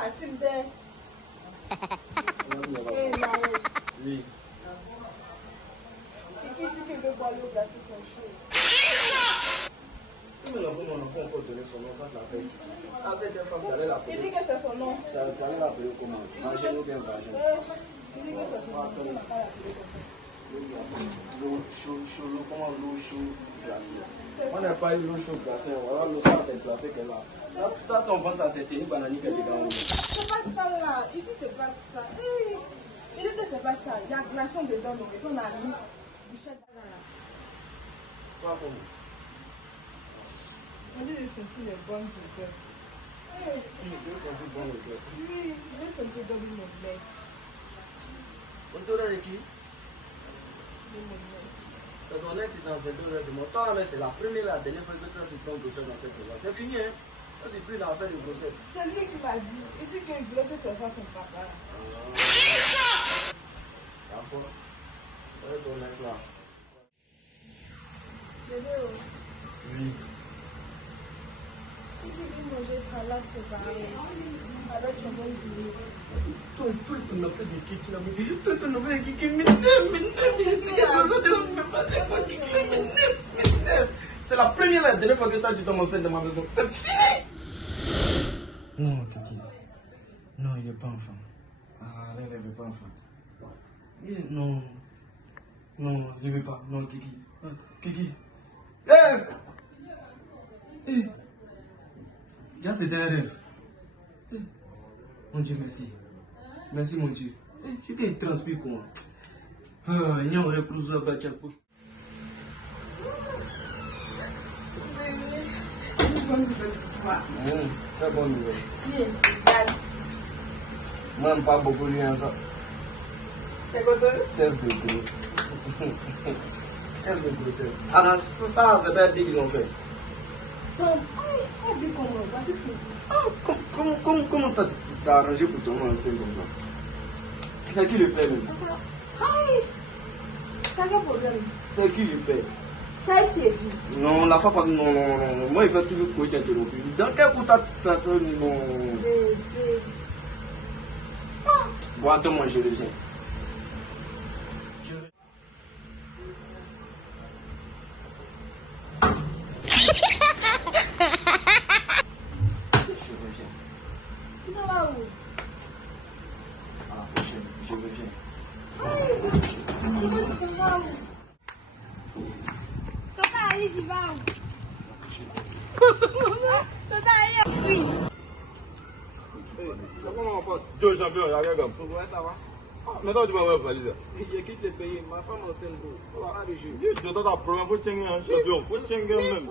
facile de. Oui. Et qui dit que le bois l'eau glacée sont chauds? Mais l'enfant n'a pas encore donné son nom, quand l'appelle. Ah, cette femme, tu allais l'appeler. Il dit que c'est son nom. Tu allais l'appeler comment? Vagin ou bien vagin? Il dit que c'est son nom. Il n'a pas appelé comme ça. L'eau glacée. L'eau chaud, comment l'eau chaude glacée? On n'a pas eu l'eau chaude glacée, voilà l'eau ça c'est glacé qu'elle a. Toi, ton ventre, c'est une bananique dedans. C'est pas ça là. Il dit que c'est pas ça. Il dit que c'est pas ça. Il y a glaçon dedans, mais on a mis bouchette là. Toi, comment? On dit que j'ai senti les bonnes odeurs. Tu as senti bon odeur? Oui, j'ai senti dans mon legs. Senti odeur de qui? Ça doit être dans cette odeur, c'est mon temps, mais c'est la première et la dernière fois que tu prends grossesse dans cette odeur. C'est fini, hein? Je suis pris dans l'affaire de grossesse. C'est lui qui m'a dit. Il dit qu'il voulait que ce soit son papa. D'accord. Où est ton ex là? Oui. Il dit manger salade préparée avec son bon poulet. Toi, ton affaire de kiki là, toi, ton affaire de kiki, c'est la première et la dernière fois que tu tombes enceinte de ma maison. C'est fini! Non, Kiki. Non, il n'est pas enfant. Ah, là, il ne veut pas enfant. Non. Non, il ne veut pas. Non, Kiki. Kiki. Hé! Là, c'était un rêve. Mon Dieu, merci. Merci, mon Dieu. Je vais transpire quoi? Il y a un repousse à Bachako. Bonne nouvelle pour toi. Très bonne nouvelle. Si, regarde. Même pas beaucoup de liens ça. T'es content? Test de gros. Test de grossesse. Ah, ça, c'est pas bien qu'ils ont fait. Ça, on dit comment? Voici ce Comment t'as arrangé pour tomber enceinte comme ça? C'est qui le paie même? ça, quel problème? C'est qui le paie? C'est qui est fils? Non, la femme, non. Moi, il fait toujours courir t'interrompre. Dans quel coup t'as non. Bébé. Bon, attends, moi, je reviens. Je reviens. Tu vas où? À la prochaine, je reviens. Tu vas où? Tata Ali, tu vas où? Tata Ali, oui. C'est comment mon pote? Joe champion, il y a quelqu'un. Ouais, ça va. Maintenant, tu vas voir valise. Il y a qui te paye? Ma femme enceinte, bro. Ça va de jeu. Tu as un problème, il faut tenir un champion. Il faut tenir même.